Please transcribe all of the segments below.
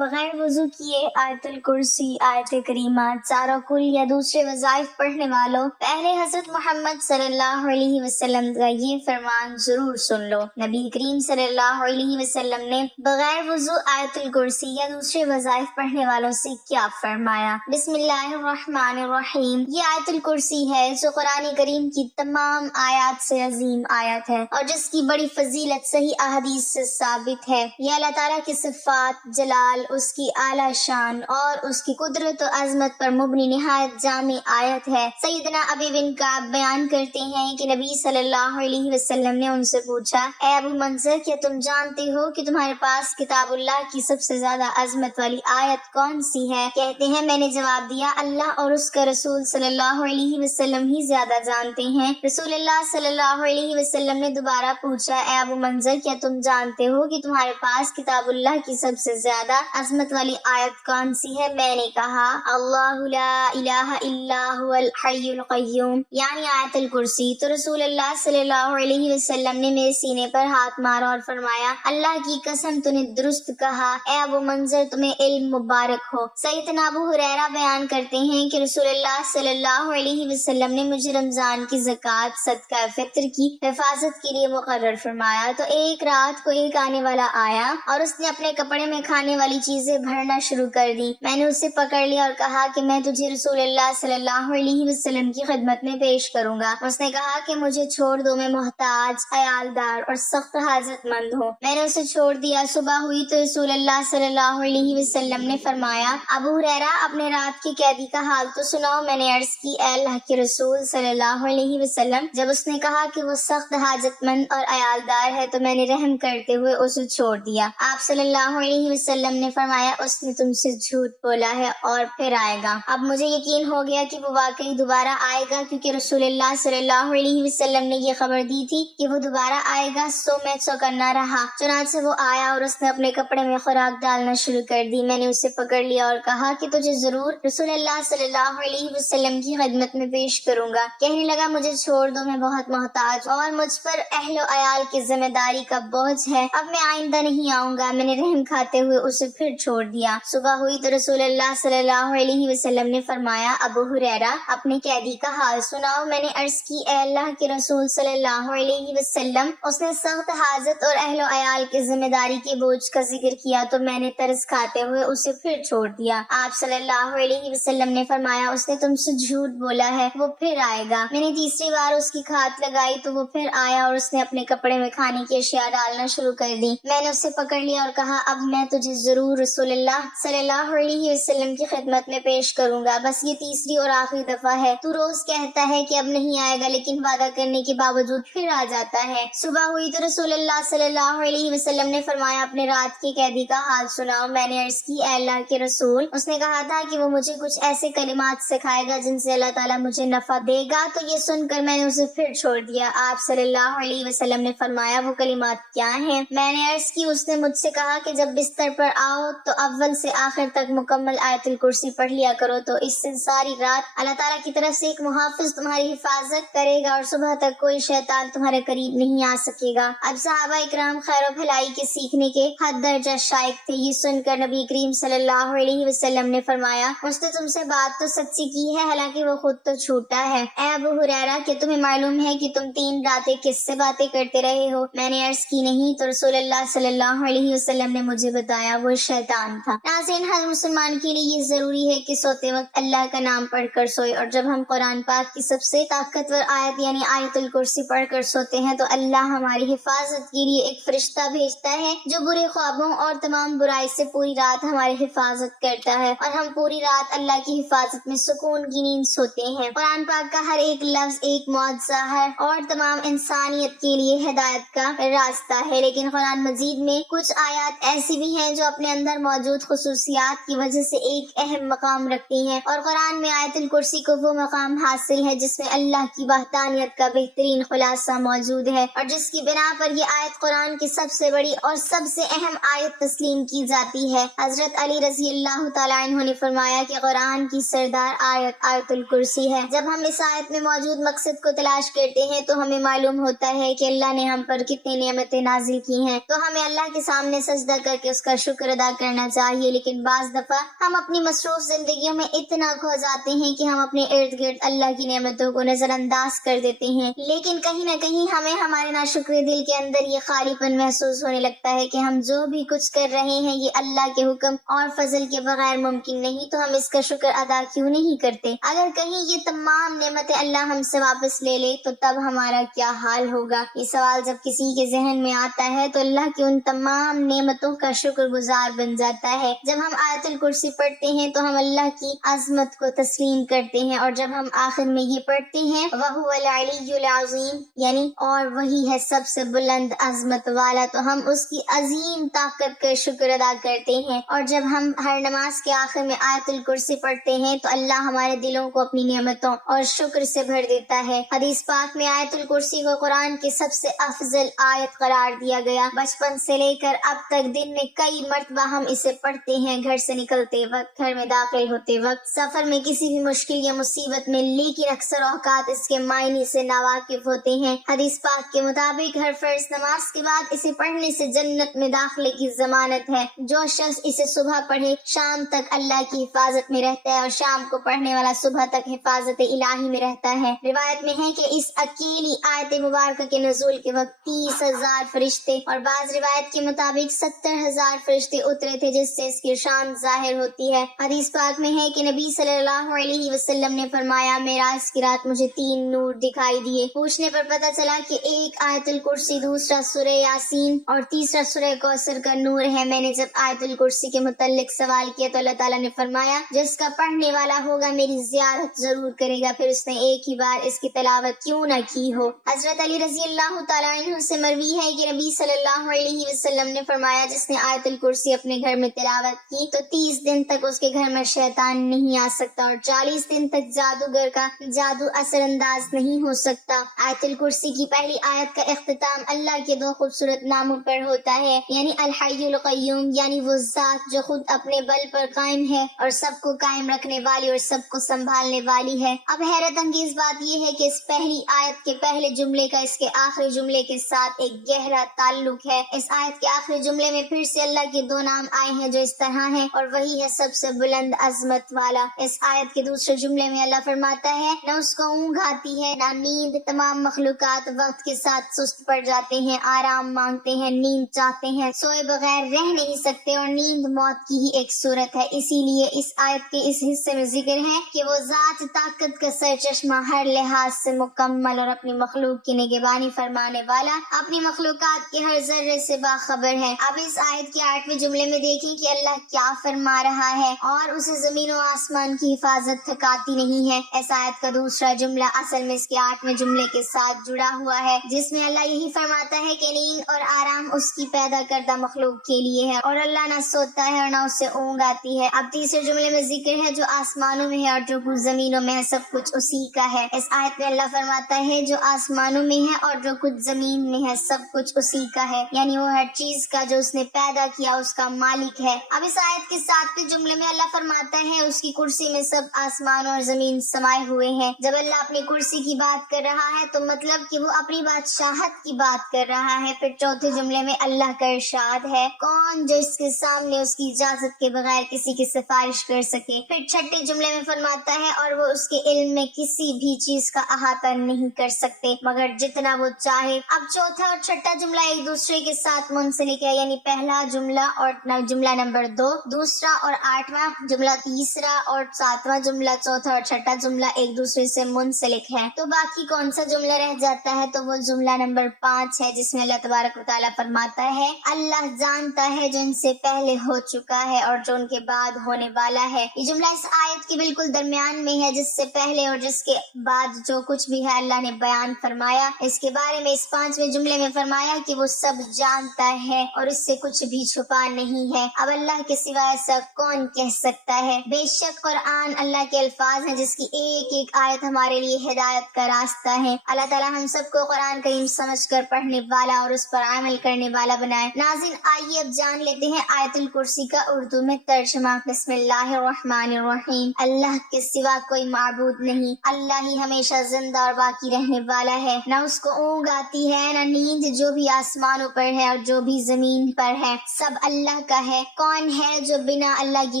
بغیر وضو کیے آیت الکرسی، آیت کریمہ، چاروں کل یا دوسرے وظائف پڑھنے والوں پہلے حضرت محمد صلی اللہ علیہ وسلم کا یہ فرمان ضرور سن لو۔ نبی کریم صلی اللہ علیہ وسلم نے بغیر وضو آیت الکرسی یا دوسرے وظائف پڑھنے والوں سے کیا فرمایا؟ بسم اللہ الرحمن الرحیم۔ یہ آیت الکرسی ہے جو قرآن کریم کی تمام آیات سے عظیم آیت ہے اور جس کی بڑی فضیلت صحیح احادیث سے ثابت ہے۔ یہ اللہ تعالیٰ کی صفات، جلال، اس کی اعلیٰ شان اور اس کی قدرت و عظمت پر مبنی نہایت جامع آیت ہے۔ سیدنا ابی بن کعب بیان کرتے ہیں کہ نبی صلی اللہ علیہ وسلم نے ان سے پوچھا، اے ابو منذر، کیا تم جانتے ہو کہ تمہارے پاس کتاب اللہ کی سب سے زیادہ عظمت والی آیت کون سی ہے؟ کہتے ہیں میں نے جواب دیا، اللہ اور اس کا رسول صلی اللہ علیہ وسلم ہی زیادہ جانتے ہیں۔ رسول اللہ صلی اللہ علیہ وسلم نے دوبارہ پوچھا، اے ابو منذر، کیا تم جانتے ہو کہ تمہارے پاس کتاب اللہ کی سب سے زیادہ عظمت والی آیت کون سی ہے؟ میں نے کہا، اللہ لا الہ الا هو الحی القیوم، یعنی آیت الکرسی۔ تو رسول اللہ صلی اللہ علیہ وسلم نے میرے سینے پر ہاتھ مارا اور فرمایا، اللہ کی قسم تو نے درست کہا، اے ابو منذر تمہیں علم مبارک ہو۔ سیدنا ابو ہریرہ بیان کرتے ہیں کہ رسول اللہ صلی اللہ علیہ وسلم نے مجھے رمضان کی زکوٰۃ، صدقہ فطر کی حفاظت کے لیے مقرر فرمایا۔ تو ایک رات کو ایک آنے والا آیا اور اس نے اپنے کپڑے میں کھانے والی چیزیں بھرنا شروع کر دی۔ میں نے اسے پکڑ لیا اور کہا کہ میں تجھے رسول اللہ صلی اللہ علیہ وسلم کی خدمت میں پیش کروں گا۔ اس نے کہا کہ مجھے چھوڑ دو، میں محتاج، عیالدار اور سخت حاجت مند ہوں۔ میں نے اسے چھوڑ دیا۔ صبح ہوئی تو رسول اللہ صلی اللہ علیہ وسلم نے فرمایا، ابو ہریرہ اپنے رات کے قیدی کا حال تو سناؤ۔ میں نے عرض کی، اے اللہ کے رسول صلی اللہ علیہ وسلم، جب اس نے کہا کہ وہ سخت حاجت مند اور عیالدار ہے تو میں نے رحم کرتے ہوئے اسے چھوڑ دیا۔ آپ صلی اللہ علیہ وسلم نے فرمایا، اس نے تم سے جھوٹ بولا ہے اور پھر آئے گا۔ اب مجھے یقین ہو گیا کہ وہ واقعی دوبارہ آئے گا، کیونکہ رسول اللہ صلی اللہ علیہ وسلم نے یہ خبر دی تھی کہ وہ دوبارہ آئے گا، سو میں چوکنا رہا۔ چنانچہ وہ آیا اور اس نے اپنے کپڑے میں خوراک ڈالنا شروع کر دی۔ میں نے اسے پکڑ لیا اور کہا کہ تجھے ضرور رسول اللہ صلی اللہ علیہ وسلم کی خدمت میں پیش کروں گا۔ کہنے لگا، مجھے چھوڑ دو، میں بہت محتاج اور مجھ پر اہل و عیال کی ذمہ داری کا بوجھ ہے، اب میں آئندہ نہیں آؤں گا۔ میں نے رحم کھاتے ہوئے اسے پھر چھوڑ دیا۔ صبح ہوئی تو رسول اللہ صلی اللہ علیہ وسلم نے فرمایا، ابو ہریرہ اپنے قیدی کا حال سناؤ۔ میں نے عرض کی، اے اللہ کے رسول صلی اللہ علیہ وسلم، اس نے سخت حاجت اور اہل و عیال کی ذمہ داری کے بوجھ کا ذکر کیا تو میں نے ترس کھاتے ہوئے اسے پھر چھوڑ دیا۔ آپ صلی اللہ علیہ وسلم نے فرمایا، اس نے تم سے جھوٹ بولا ہے، وہ پھر آئے گا۔ میں نے تیسری بار اس کی کھات لگائی تو وہ پھر آیا اور اس نے اپنے کپڑے میں کھانے کی اشیاء ڈالنا شروع کر دی۔ میں نے اسے پکڑ لیا اور کہا، اب میں تجھے ضرور رسول اللہ صلی اللہ علیہ وسلم کی خدمت میں پیش کروں گا، بس یہ تیسری اور آخری دفعہ ہے۔ تو روز کہتا ہے کہ اب نہیں آئے گا، لیکن وعدہ کرنے کے باوجود پھر آ جاتا ہے۔ صبح ہوئی تو رسول اللہ صلی اللہ علیہ وسلم نے فرمایا، اپنے رات کے قیدی کا حال سناؤ۔ میں نے عرض کی، اے اللہ کے رسول، اس نے کہا تھا کہ وہ مجھے کچھ ایسے کلمات سکھائے گا جن سے اللہ تعالیٰ مجھے نفع دے گا، تو یہ سن کر میں نے اسے پھر چھوڑ دیا۔ آپ صلی اللہ علیہ وسلم نے فرمایا، وہ کلمات کیا ہیں؟ میں نے عرض کی، اس نے مجھ سے کہا کہ جب بستر پر آؤ تو اول سے آخر تک مکمل آیت الکرسی پڑھ لیا کرو، تو اس سے ساری رات اللہ تعالیٰ کی طرف سے ایک محافظ تمہاری حفاظت کرے گا اور صبح تک کوئی شیطان تمہارے قریب نہیں آ سکے گا۔ اب صحابہ اکرام خیر و بھلائی کے سیکھنے کے حد درجہ شائق تھے۔ یہ سن کر نبی کریم صلی اللہ علیہ وسلم نے فرمایا، اس نے تم سے بات تو سچی کی ہے، حالانکہ وہ خود تو چھوٹا ہے۔ اے ابو ہریرہ، کہ تمہیں معلوم ہے کہ تم 3 راتیں کس سے باتیں کرتے رہے ہو؟ میں نے عرض کی، نہیں۔ تو رسول اللہ صلی اللہ علیہ وسلم نے مجھے بتایا، وہ شیطان تھا۔ ناظرین، ہر مسلمان کے لیے یہ ضروری ہے کہ سوتے وقت اللہ کا نام پڑھ کر سوئے، اور جب ہم قرآن پاک کی سب سے طاقتور آیت یعنی آیت الکرسی پڑھ کر سوتے ہیں تو اللہ ہماری حفاظت کے لیے ایک فرشتہ بھیجتا ہے جو برے خوابوں اور تمام برائی سے پوری رات ہماری حفاظت کرتا ہے، اور ہم پوری رات اللہ کی حفاظت میں سکون کی نیند سوتے ہیں۔ قرآن پاک کا ہر ایک لفظ ایک معجزہ ہے اور تمام انسانیت کے لیے ہدایت کا راستہ ہے، لیکن قرآن مجید میں کچھ آیات ایسی بھی ہیں جو اپنے اندر موجود خصوصیات کی وجہ سے ایک اہم مقام رکھتی ہیں، اور قرآن میں آیت الکرسی کو وہ مقام حاصل ہے جس میں اللہ کی وحدانیت کا بہترین خلاصہ موجود ہے، اور جس کی بنا پر یہ آیت قرآن کی سب سے بڑی اور سب سے اہم آیت تسلیم کی جاتی ہے۔ حضرت علی رضی اللہ تعالیٰ عنہ نے فرمایا کہ قرآن کی سردار آیت آیت الکرسی ہے۔ جب ہم اس آیت میں موجود مقصد کو تلاش کرتے ہیں تو ہمیں معلوم ہوتا ہے کہ اللہ نے ہم پر کتنی نعمتیں نازل کی ہیں، تو ہمیں اللہ کے سامنے سجدہ کر کے اس کا شکر ادا ادا کرنا چاہیے، لیکن بعض دفعہ ہم اپنی مصروف زندگیوں میں اتنا کھو جاتے ہیں کہ ہم اپنے ارد گرد اللہ کی نعمتوں کو نظر انداز کر دیتے ہیں، لیکن کہیں نہ کہیں ہمیں ہمارے ناشکر دل کے اندر یہ خالی پن محسوس ہونے لگتا ہے کہ ہم جو بھی کچھ کر رہے ہیں یہ اللہ کے حکم اور فضل کے بغیر ممکن نہیں، تو ہم اس کا شکر ادا کیوں نہیں کرتے؟ اگر کہیں یہ تمام نعمتیں اللہ ہم سے واپس لے لے تو تب ہمارا کیا حال ہوگا؟ یہ سوال جب کسی کے ذہن میں آتا ہے تو اللہ کی ان تمام نعمتوں کا شکر گزار بن جاتا ہے۔ جب ہم آیت الکرسی پڑھتے ہیں تو ہم اللہ کی عظمت کو تسلیم کرتے ہیں، اور جب ہم آخر میں یہ پڑھتے ہیں وَهُوَ الْعَلِيُّ الْعَظِيمُ یعنی اور وہی ہے سب سے بلند عظمت والا، تو ہم اس کی عظیم طاقت کا شکر ادا کرتے ہیں۔ اور جب ہم ہر نماز کے آخر میں آیت الکرسی پڑھتے ہیں تو اللہ ہمارے دلوں کو اپنی نعمتوں اور شکر سے بھر دیتا ہے۔ حدیث پاک میں آیت الکرسی کو قرآن کی سب سے افضل آیت قرار دیا گیا۔ بچپن سے لے کر اب تک دن میں کئی مرتبہ ہم اسے پڑھتے ہیں، گھر سے نکلتے وقت، گھر میں داخل ہوتے وقت، سفر میں کسی بھی مشکل یا مصیبت میں، لیکن اکثر اوقات اس کے معنی سے ناواقف ہوتے ہیں۔ حدیث پاک کے مطابق ہر فرض نماز کے بعد اسے پڑھنے سے جنت میں داخلے کی ضمانت ہے۔ جو شخص اسے صبح پڑھے شام تک اللہ کی حفاظت میں رہتا ہے، اور شام کو پڑھنے والا صبح تک حفاظت الہی میں رہتا ہے۔ روایت میں ہے کہ اس اکیلی آیت مبارکہ کے نزول کے وقت 30,000 فرشتے اور بعض روایت کے مطابق 70,000 فرشتے اترے تھے، جس سے اس کی شان ظاہر ہوتی ہے۔ حدیث پاک میں ہے کہ نبی صلی اللہ علیہ وسلم نے فرمایا، معراج کی رات مجھے 3 نور دکھائی دیے۔ پوچھنے پر پتہ چلا کہ ایک آیت الکرسی، دوسرا سورہ یاسین اور تیسرا سورہ کوثر کا نور ہے۔ میں نے جب آیت الکرسی کے متعلق سوال کیا تو اللہ تعالیٰ نے فرمایا، جس کا پڑھنے والا ہوگا میری زیارت ضرور کرے گا، پھر اس نے ایک ہی بار اس کی تلاوت کیوں نہ کی ہو۔ حضرت علی رضی اللہ تعالیٰ عنہ سے مروی ہے کہ نبی صلی اللہ علیہ وسلم نے فرمایا، جس نے آیت الکرسی اپنے گھر میں تلاوت کی تو 30 دن تک اس کے گھر میں شیطان نہیں آ سکتا، اور 40 دن تک جادوگر کا جادو اثر انداز نہیں ہو سکتا۔ آیت الکرسی کی پہلی آیت کا اختتام اللہ کے 2 خوبصورت ناموں پر ہوتا ہے، یعنی الحی القیوم، یعنی وہ ذات جو خود اپنے بل پر قائم ہے اور سب کو قائم رکھنے والی اور سب کو سنبھالنے والی ہے۔ اب حیرت انگیز بات یہ ہے کہ اس پہلی آیت کے پہلے جملے کا اس کے آخری جملے کے ساتھ ایک گہرا تعلق ہے۔ اس آیت کے آخری جملے میں پھر سے اللہ کے 2 نام آئے ہیں جو اس طرح ہیں، اور وہی ہے سب سے بلند عظمت والا۔ اس آیت کے دوسرے جملے میں اللہ فرماتا ہے، نہ اس کو اونگ آتی ہے نہ نیند، تمام مخلوقات وقت کے ساتھ سست پڑ جاتے ہیں، آرام مانگتے ہیں، نیند چاہتے ہیں، سوئے بغیر رہ نہیں سکتے، اور نیند موت کی ہی ایک صورت ہے۔ اسی لیے اس آیت کے اس حصے میں ذکر ہے کہ وہ ذات طاقت کا سرچشمہ، ہر لحاظ سے مکمل اور اپنی مخلوق کی نگہبانی فرمانے والا، اپنی مخلوقات کے ہر ذرے سے باخبر ہے۔ اب اس آیت کے 8ویں جملے میں دیکھیں کہ اللہ کیا فرما رہا ہے، اور اسے زمین و آسمان کی حفاظت تھکاتی نہیں ہے۔ اس آیت کا دوسرا جملہ اصل میں اس کے 8ویں جملے کے ساتھ جڑا ہوا ہے، جس میں اللہ یہی فرماتا ہے کہ نیند اور آرام اس کی پیدا کردہ مخلوق کے لیے ہے، اور اللہ نہ سوتا ہے اور نہ اسے اونگ آتی ہے۔ اب تیسرے جملے میں ذکر ہے جو آسمانوں میں ہے اور جو کچھ زمینوں میں ہے، سب کچھ اسی کا ہے۔ اس آیت میں اللہ فرماتا ہے جو آسمانوں میں ہے اور جو کچھ زمین میں ہے، سب کچھ اسی کا ہے، یعنی وہ ہر چیز کا جو اس نے پیدا کیا اس کا مالک ہے۔ اب اس آیت کے 7ویں جملے میں اللہ فرماتا ہے اس کی کرسی میں سب آسمان اور زمین سمائے ہوئے ہیں۔ جب اللہ اپنی کرسی کی بات کر رہا ہے تو مطلب کہ وہ اپنی بادشاہت کی بات کر رہا ہے۔ پھر چوتھے جملے میں اللہ کا ارشاد ہے، کون جو اس کے سامنے اس کی اجازت کے بغیر کسی کی سفارش کر سکے۔ پھر چھٹے جملے میں فرماتا ہے، اور وہ اس کے علم میں کسی بھی چیز کا احاطہ نہیں کر سکتے مگر جتنا وہ چاہے۔ اب چوتھا اور چھٹا جملہ ایک دوسرے کے ساتھ منسلک ہے، یعنی پہلا جملہ اور جملہ نمبر 2، دوسرا اور 8واں جملہ تیسرا، اور 7واں جملہ چوتھا اور چھٹا جملہ ایک دوسرے سے منسلک ہے۔ تو باقی کون سا جملہ رہ جاتا ہے؟ تو وہ جملہ نمبر 5 ہے، جس میں اللہ تبارک و تعالیٰ فرماتا ہے، اللہ جانتا ہے جو ان سے پہلے ہو چکا ہے اور جو ان کے بعد ہونے والا ہے۔ یہ جملہ اس آیت کے بالکل درمیان میں ہے، جس سے پہلے اور جس کے بعد جو کچھ بھی ہے اللہ نے بیان فرمایا۔ اس کے بارے میں اس 5ویں جملے میں فرمایا کہ وہ سب جانتا ہے اور اس سے کچھ بھی چھپا نہیں ہے۔ اب اللہ کے سوا ایسا کون کہہ سکتا ہے؟ بے شک قرآن اللہ کے الفاظ ہیں، جس کی ایک ایک آیت ہمارے لیے ہدایت کا راستہ ہے۔ اللہ تعالیٰ ہم سب کو قرآن کریم سمجھ کر پڑھنے والا اور اس پر عمل کرنے والا بنائے۔ ناظرین، آئیے اب جان لیتے ہیں آیت الکرسی کا اردو میں ترجمہ۔ بسم اللہ الرحمن الرحیم۔ اللہ کے سوا کوئی معبود نہیں، اللہ ہی ہمیشہ زندہ اور باقی رہنے والا ہے، نہ اس کو اونگ آتی ہے نہ نیند، جو بھی آسمانوں پر ہے اور جو بھی زمین پر ہے، سب اللہ اللہ کا ہے، کون ہے جو بنا اللہ کی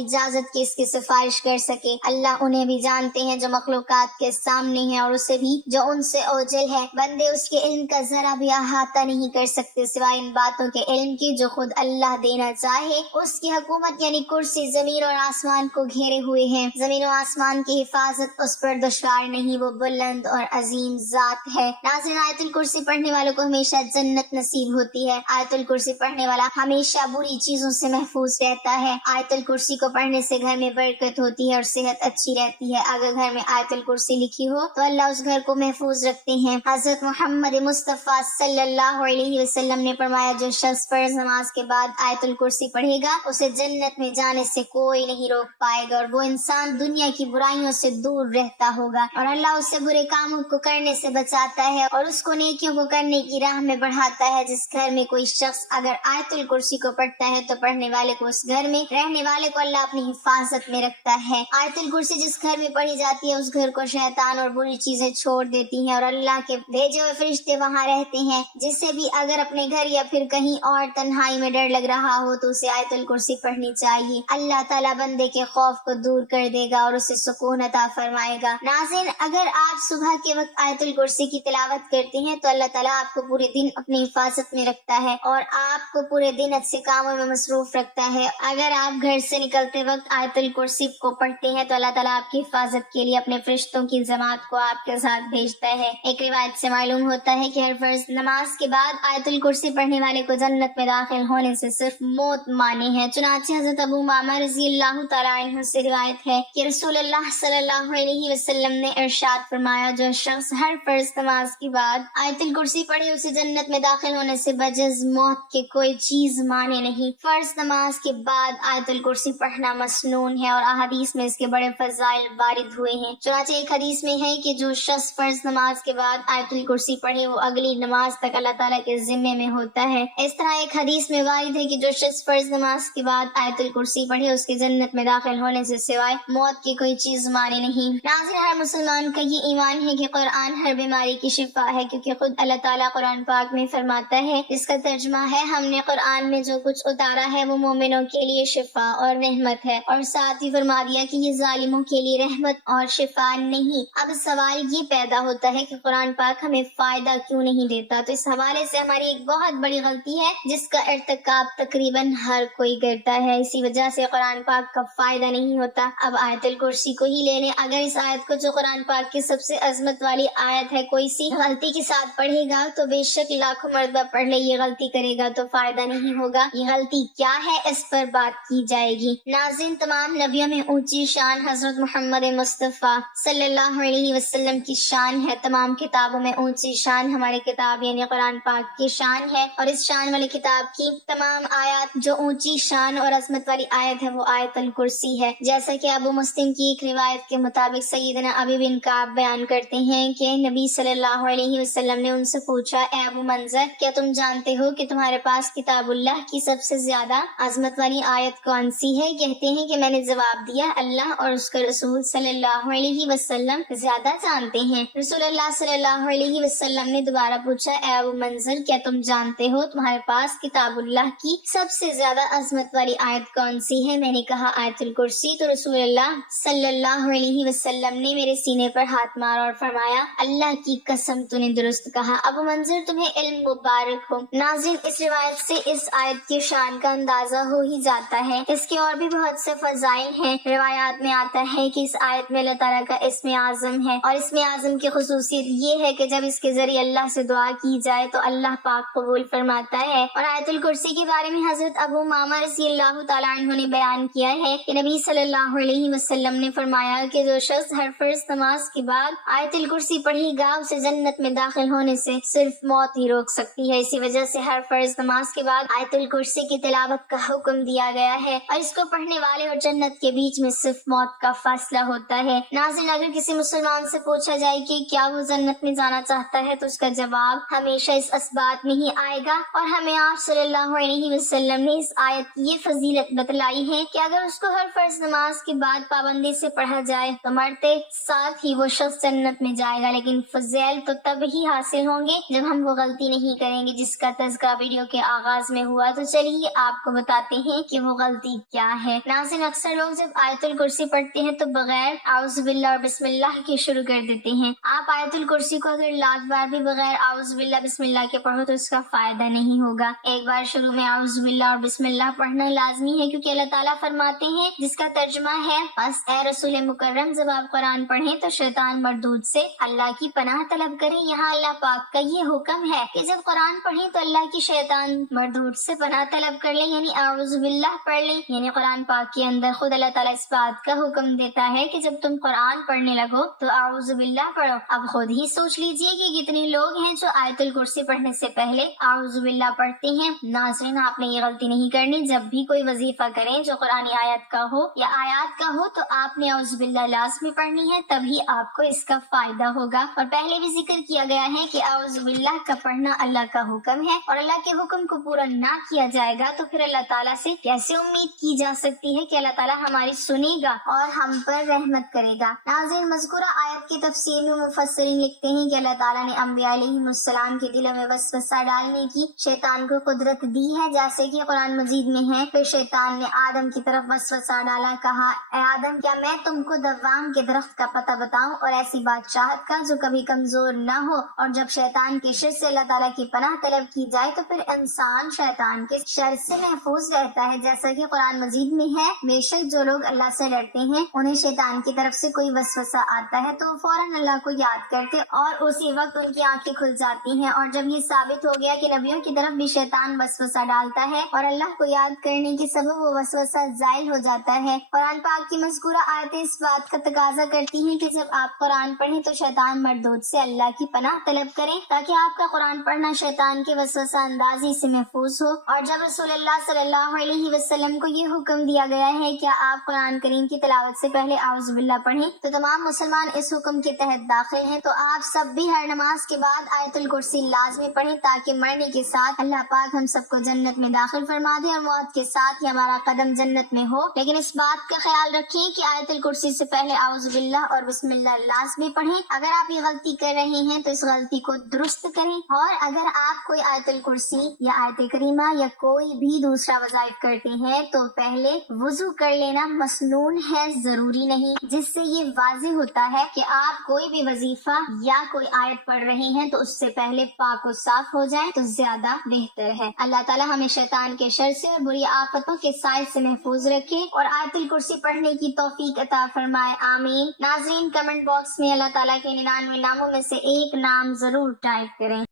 اجازت کے اس کی سفارش کر سکے؟ اللہ انہیں بھی جانتے ہیں جو مخلوقات کے سامنے ہیں اور اسے بھی جو ان سے اوجل ہے۔ بندے اس کے علم کا ذرا بھی احاطہ نہیں کر سکتے سوائے ان باتوں کے علم کی جو خود اللہ دینا چاہے۔ اس کی حکومت یعنی کرسی زمین اور آسمان کو گھیرے ہوئے ہیں، زمین و آسمان کی حفاظت اس پر دشوار نہیں، وہ بلند اور عظیم ذات ہے۔ ناظرین، آیت الکرسی پڑھنے والوں کو ہمیشہ جنت نصیب ہوتی ہے۔ آیت الکرسی پڑھنے والا ہمیشہ بری چیزوں سے محفوظ رہتا ہے۔ آیت الکرسی کو پڑھنے سے گھر میں برکت ہوتی ہے اور صحت اچھی رہتی ہے۔ اگر گھر میں آیت الکرسی لکھی ہو تو اللہ اس گھر کو محفوظ رکھتے ہیں۔ حضرت محمد مصطفیٰ صلی اللہ علیہ وسلم نے فرمایا جو شخص فرض نماز کے بعد آیت الکرسی پڑھے گا اسے جنت میں جانے سے کوئی نہیں روک پائے گا، اور وہ انسان دنیا کی برائیوں سے دور رہتا ہوگا، اور اللہ اسے برے کاموں کو کرنے سے بچاتا ہے اور اس کو نیکیوں کو کرنے کی راہ میں بڑھاتا ہے۔ جس گھر میں کوئی شخص اگر آیت الکرسی کو پڑھتا ہے تو پڑھنے والے کو اس گھر میں رہنے والے کو اللہ اپنی حفاظت میں رکھتا ہے۔ آیت الکرسی جس گھر میں پڑھی جاتی ہے اس گھر کو شیطان اور بری چیزیں چھوڑ دیتی ہیں اور اللہ کے بھیجے ہوئے فرشتے وہاں رہتے ہیں۔ جسے بھی اگر اپنے گھر یا پھر کہیں اور تنہائی میں ڈر لگ رہا ہو تو اسے آیت الکرسی پڑھنی چاہیے۔ اللہ تعالیٰ بندے کے خوف کو دور کر دے گا اور اسے سکون عطا فرمائے گا۔ ناظرین، اگر آپ صبح کے وقت آیت الکرسی کی تلاوت کرتے ہیں تو اللہ تعالیٰ آپ کو پورے دن اپنی حفاظت میں رکھتا ہے اور آپ کو پورے دن اچھے کاموں میں مصروف رکھتا ہے۔ اگر آپ گھر سے نکلتے وقت آیت الکرسی کو پڑھتے ہیں تو اللہ تعالیٰ آپ کی حفاظت کے لیے اپنے فرشتوں کی جماعت کو آپ کے ساتھ بھیجتا ہے۔ ایک روایت سے معلوم ہوتا ہے کہ ہر فرض نماز کے بعد آیت الکرسی پڑھنے والے کو جنت میں داخل ہونے سے صرف موت مانی ہے۔ چنانچہ حضرت ابو امامہ رضی اللہ تعالیٰ عنہ سے روایت ہے کہ رسول اللہ صلی اللہ علیہ وسلم نے ارشاد فرمایا جو شخص ہر فرض نماز کے بعد آیت الکرسی پڑھے اسے جنت میں داخل ہونے سے بجز موت کے کوئی چیز مانے نہیں۔ فرض نماز کے بعد آیت الکرسی پڑھنا مسنون ہے اور احادیث میں اس کے بڑے فضائل وارد ہوئے ہیں۔ چنانچہ ایک حدیث میں ہے کہ جو شخص فرض نماز کے بعد آیت الکرسی پڑھے وہ اگلی نماز تک اللہ تعالیٰ کے ذمے میں ہوتا ہے۔ اس طرح ایک حدیث میں وارد ہے کہ جو شخص فرض نماز کے بعد آیت الکرسی پڑھے اس کے جنت میں داخل ہونے سے سوائے موت کی کوئی چیز مانے نہیں۔ ناظرین، ہر مسلمان کا یہ ایمان ہے کہ قرآن ہر بیماری کی شفا ہے، کیونکہ خود اللہ تعالیٰ قرآن پاک میں فرماتا ہے، اس کا ترجمہ ہے ہم نے قرآن میں جو کچھ اتارا ہے وہ مومنوں کے لیے شفا اور رحمت ہے، اور ساتھ ہی فرما دیا کہ یہ ظالموں کے لیے رحمت اور شفا نہیں۔ اب سوال یہ پیدا ہوتا ہے کہ قرآن پاک ہمیں فائدہ کیوں نہیں دیتا؟ تو اس حوالے سے ہماری ایک بہت بڑی غلطی ہے جس کا ارتکاب تقریباً ہر کوئی کرتا ہے، اسی وجہ سے قرآن پاک کا فائدہ نہیں ہوتا۔ اب آیت الکرسی کو ہی لے لیں، اگر اس آیت کو جو قرآن پاک کی سب سے عظمت والی آیت ہے کوئی سی غلطی کے ساتھ پڑھے گا تو بے شک لاکھوں مرتبہ پڑھ لے یہ غلطی کرے گا تو فائدہ نہیں ہوگا۔ یہ غلطی کیا ہے اس پر بات کی جائے گی۔ ناظرین، تمام نبیوں میں اونچی شان حضرت محمد مصطفیٰ صلی اللہ علیہ وسلم کی شان ہے، تمام کتابوں میں اونچی شان ہماری کتاب یعنی قرآن پاک کی شان ہے، اور اس شان والی کتاب کی تمام آیات جو اونچی شان اور عظمت والی آیت ہے وہ آیت الکرسی ہے۔ جیسا کہ ابو مسلم کی ایک روایت کے مطابق سیدنا ابی بن کعب بیان کرتے ہیں کہ نبی صلی اللہ علیہ وسلم نے ان سے پوچھا، اے ابو منظر، کیا تم جانتے ہو کہ تمہارے پاس کتاب اللہ کی سب سے زیادہ عظمت والی آیت کون سی ہے؟ کہتے ہیں کہ میں نے جواب دیا، اللہ اور اس کے رسول صلی اللہ علیہ وسلم زیادہ جانتے ہیں۔ رسول اللہ صلی اللہ علیہ وسلم نے دوبارہ پوچھا، اے ابو منظر، کیا تم جانتے ہو تمہارے پاس کتاب اللہ کی سب سے زیادہ عظمت والی آیت کون سی ہے؟ میں نے کہا آیت الکرسی۔ تو رسول اللہ صلی اللہ علیہ وسلم نے میرے سینے پر ہاتھ مارا اور فرمایا، اللہ کی قسم تو نے درست کہا، ابو منظر تمہیں علم مبارک ہو۔ ناظرین، اس روایت سے اس آیت کی شان کا اندازہ ہو ہی جاتا ہے۔ اس کے اور بھی بہت سے فضائل ہیں۔ روایات میں آتا ہے کہ اس آیت میں اللہ تعالیٰ کا اسم اعظم ہے، اور اسم اعظم کی خصوصیت یہ ہے کہ جب اس کے ذریعے اللہ سے دعا کی جائے تو اللہ پاک قبول فرماتا ہے۔ اور آیت الکرسی کے بارے میں حضرت ابو امامہ رضی اللہ تعالیٰ عنہ نے بیان کیا ہے کہ نبی صلی اللہ علیہ وسلم نے فرمایا کہ جو شخص ہر فرض نماز کے بعد آیت الکرسی پڑھے گا اسے جنت میں داخل ہونے سے صرف موت ہی روک سکتی ہے۔ اسی وجہ سے ہر فرض نماز کے بعد آیت الکرسی کی تلاوت کا حکم دیا گیا ہے، اور اس کو پڑھنے والے اور جنت کے بیچ میں صرف موت کا فاصلہ ہوتا ہے۔ ناظرین، اگر کسی مسلمان سے پوچھا جائے کہ کیا وہ جنت میں جانا چاہتا ہے تو اس کا جواب ہمیشہ اس اسبات میں ہی آئے گا، اور ہمیں آپ صلی اللہ علیہ وسلم نے اس آیت کی یہ فضیلت بتلائی ہے کہ اگر اس کو ہر فرض نماز کے بعد پابندی سے پڑھا جائے تو مرتے ساتھ ہی وہ شخص جنت میں جائے گا، لیکن فضائل تو تب ہی حاصل ہوں گے جب ہم وہ غلطی نہیں کریں گے جس کا تذکرہ ویڈیو کے آغاز میں ہوا۔ تو چلیے آپ کو بتاتے ہیں کہ وہ غلطی کیا ہے۔ ناظرین، اکثر لوگ جب آیت الکرسی پڑھتے ہیں تو بغیر اعوذ باللہ اور بسم اللہ کے شروع کر دیتے ہیں۔ آپ آیت الکرسی کو اگر لاکھ بار بھی بغیر اعوذ باللہ بسم اللہ کے پڑھو تو اس کا فائدہ نہیں ہوگا۔ ایک بار شروع میں اعوذ باللہ اور بسم اللہ پڑھنا لازمی ہے، کیونکہ اللہ تعالیٰ فرماتے ہیں، جس کا ترجمہ ہے، بس اے رسول مکرم جب آپ قرآن پڑھیں تو شیطان مردود سے اللہ کی پناہ طلب کریں۔ یہاں اللہ پاک کا یہ حکم ہے کہ جب قرآن پڑھیں تو اللہ کی شیطان مردود سے پناہ طلب کر لیں، یعنی اعوذ باللہ پڑھ لیں۔ یعنی قرآن پاک کے اندر خود اللہ تعالیٰ اس بات کا حکم دیتا ہے کہ جب تم قرآن پڑھنے لگو تو اعوذ باللہ پڑھو۔ اب خود ہی سوچ لیجئے کہ کتنے لوگ ہیں جو آیت الکرسی پڑھنے سے پہلے اعوذ باللہ پڑھتے ہیں۔ ناظرین، آپ نے یہ غلطی نہیں کرنی۔ جب بھی کوئی وظیفہ کریں جو قرآنی آیت کا ہو یا آیات کا ہو تو آپ نے اعوذ باللہ لازمی پڑھنی ہے، تبھی آپ کو اس کا فائدہ ہوگا۔ اور پہلے بھی ذکر کیا گیا ہے کہ اعوذ باللہ کا پڑھنا اللہ کا حکم ہے، اور اللہ کے حکم کو پورا نہ کیا جائے گا تو پھر اللہ تعالیٰ سے کیسے امید کی جا سکتی ہے کہ اللہ تعالیٰ ہماری سنے گا اور ہم پر رحمت کرے گا۔ ناظرین، مذکورہ آیت کی تفسیر میں مفسرین لکھتے ہیں کہ اللہ تعالیٰ نے انبیاء علیہ السلام کے دلوں میں وسوسہ ڈالنے کی شیطان کو قدرت دی ہے، جیسے کہ قرآن مجید میں ہے، پھر شیطان نے آدم کی طرف وسوسہ ڈالا، کہا، اے آدم، کیا میں تم کو دوام کے درخت کا پتہ بتاؤں اور ایسی بادشاہت کا جو کبھی کمزور نہ ہو؟ اور جب شیطان کے شر سے اللہ تعالیٰ کی پناہ طلب کی جائے تو پھر انسان شیطان کے شر سے محفوظ رہتا ہے، جیسا کہ قرآن مجید میں ہے، بے شک جو لوگ اللہ سے ڈرتے ہیں انہیں شیطان کی طرف سے کوئی وسوسہ آتا ہے تو فوراً اللہ کو یاد کرتے اور اسی وقت ان کی آنکھیں کھل جاتی ہیں۔ اور جب یہ ثابت ہو گیا کہ نبیوں کی طرف بھی شیطان وسوسہ ڈالتا ہے اور اللہ کو یاد کرنے کے سبب وہ وسوسہ زائل ہو جاتا ہے۔ قرآن پاک کی مذکورہ آیتیں اس بات کا تقاضا کرتی ہیں کہ جب آپ قرآن پڑھیں تو شیطان مردود سے اللہ کی پناہ طلب کریں تاکہ آپ کا قرآن پڑھنا شیطان کے وسوسہ اندازی سے محفوظ ہو۔ اور جب رسول اللہ صلی اللہ علیہ وسلم کو یہ حکم دیا گیا ہے کہ آپ قرآن کریم کی تلاوت سے پہلے اعوذ باللہ پڑھیں تو تمام مسلمان اس حکم کے تحت داخل ہیں، تو آپ سب بھی ہر نماز کے بعد آیت الکرسی لازمی پڑھیں تاکہ مرنے کے ساتھ اللہ پاک ہم سب کو جنت میں داخل فرما دے اور موت کے ساتھ ہی ہمارا قدم جنت میں ہو۔ لیکن اس بات کا خیال رکھیں کہ آیت الکرسی سے پہلے اعوذ باللہ اور بسم اللہ لازمی پڑھیں۔ اگر آپ یہ غلطی کر رہے ہیں تو اس غلطی کو درست کریں، اور اگر آپ کوئی آیت الکرسی یا آیت کریمہ یا کوئی بھی دوسرا وظائف کرتے ہیں تو پہلے وضو کر لینا مسنون ہے، ضروری نہیں، جس سے یہ واضح ہوتا ہے کہ آپ کوئی بھی وظیفہ یا کوئی آیت پڑھ رہے ہیں تو اس سے پہلے پاک و صاف ہو جائیں تو زیادہ بہتر ہے۔ اللہ تعالیٰ ہمیں شیطان کے شر سے اور بری آفتوں کے سائے سے محفوظ رکھے اور آیت الکرسی پڑھنے کی توفیق عطا فرمائے، آمین۔ ناظرین، کمنٹ باکس میں اللہ تعالیٰ کے 99 ناموں میں سے ایک نام ضرور ٹائپ کریں۔